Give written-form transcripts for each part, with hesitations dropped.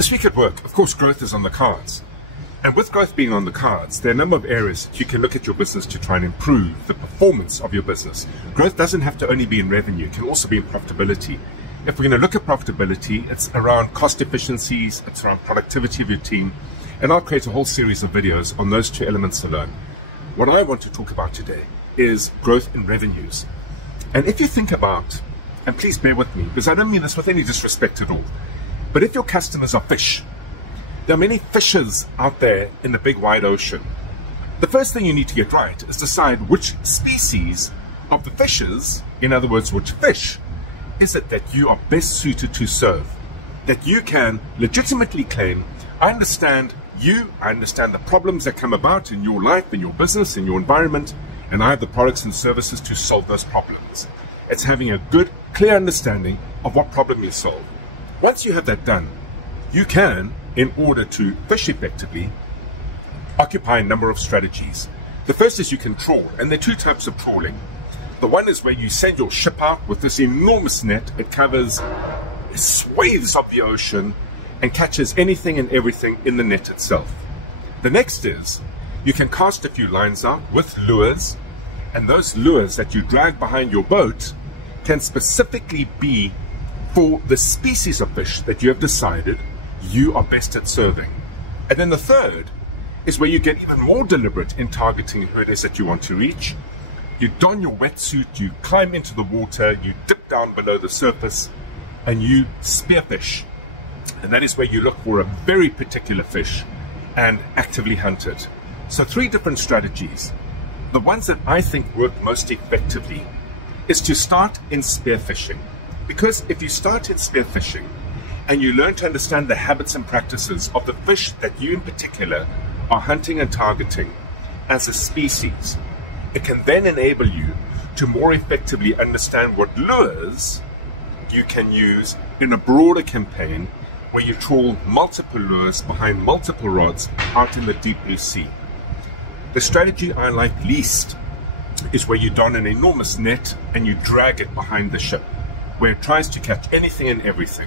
This week at work, of course, growth is on the cards. And with growth being on the cards, there are a number of areas that you can look at your business to try and improve the performance of your business. Growth doesn't have to only be in revenue, it can also be in profitability. If we're going to look at profitability, it's around cost efficiencies, it's around productivity of your team, and I'll create a whole series of videos on those two elements alone. What I want to talk about today is growth in revenues. And if you think about, and please bear with me, because I don't mean this with any disrespect at all, but if your customers are fish, there are many fishes out there in the big wide ocean. The first thing you need to get right is decide which species of the fishes, in other words, which fish, is it that you are best suited to serve. That you can legitimately claim, I understand you, I understand the problems that come about in your life, in your business, in your environment, and I have the products and services to solve those problems. It's having a good, clear understanding of what problem you solve. Once you have that done, you can, in order to fish effectively, occupy a number of strategies. The first is you can trawl, and there are two types of trawling. The one is where you send your ship out with this enormous net. It covers swathes of the ocean and catches anything and everything in the net itself. The next is you can cast a few lines out with lures, and those lures that you drag behind your boat can specifically be for the species of fish that you have decided you are best at serving. And then the third is where you get even more deliberate in targeting who it is that you want to reach. You don your wetsuit, you climb into the water, you dip down below the surface, and you spearfish. And that is where you look for a very particular fish and actively hunt it. So 3 different strategies. The ones that I think work most effectively is to start in spearfishing. Because if you start in spearfishing and you learn to understand the habits and practices of the fish that you in particular are hunting and targeting as a species, it can then enable you to more effectively understand what lures you can use in a broader campaign where you trawl multiple lures behind multiple rods out in the deep blue sea. The strategy I like least is where you don an enormous net and you drag it behind the ship, where it tries to catch anything and everything.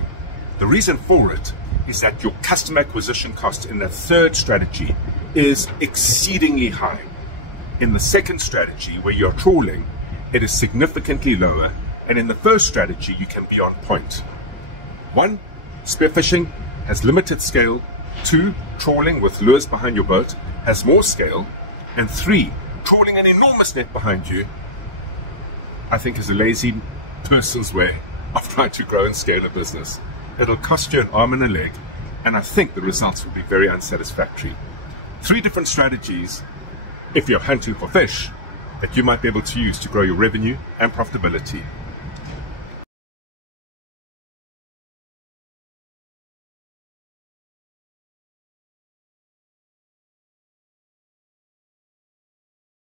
The reason for it is that your customer acquisition cost in the third strategy is exceedingly high. In the second strategy, where you're trawling, it is significantly lower, and in the first strategy, you can be on point. 1, spearfishing has limited scale. 2, trawling with lures behind your boat has more scale. And 3, trawling an enormous net behind you, I think is a lazy person's way of trying to grow and scale a business. It'll cost you an arm and a leg, and I think the results will be very unsatisfactory. 3 different strategies, if you're hunting for fish, that you might be able to use to grow your revenue and profitability.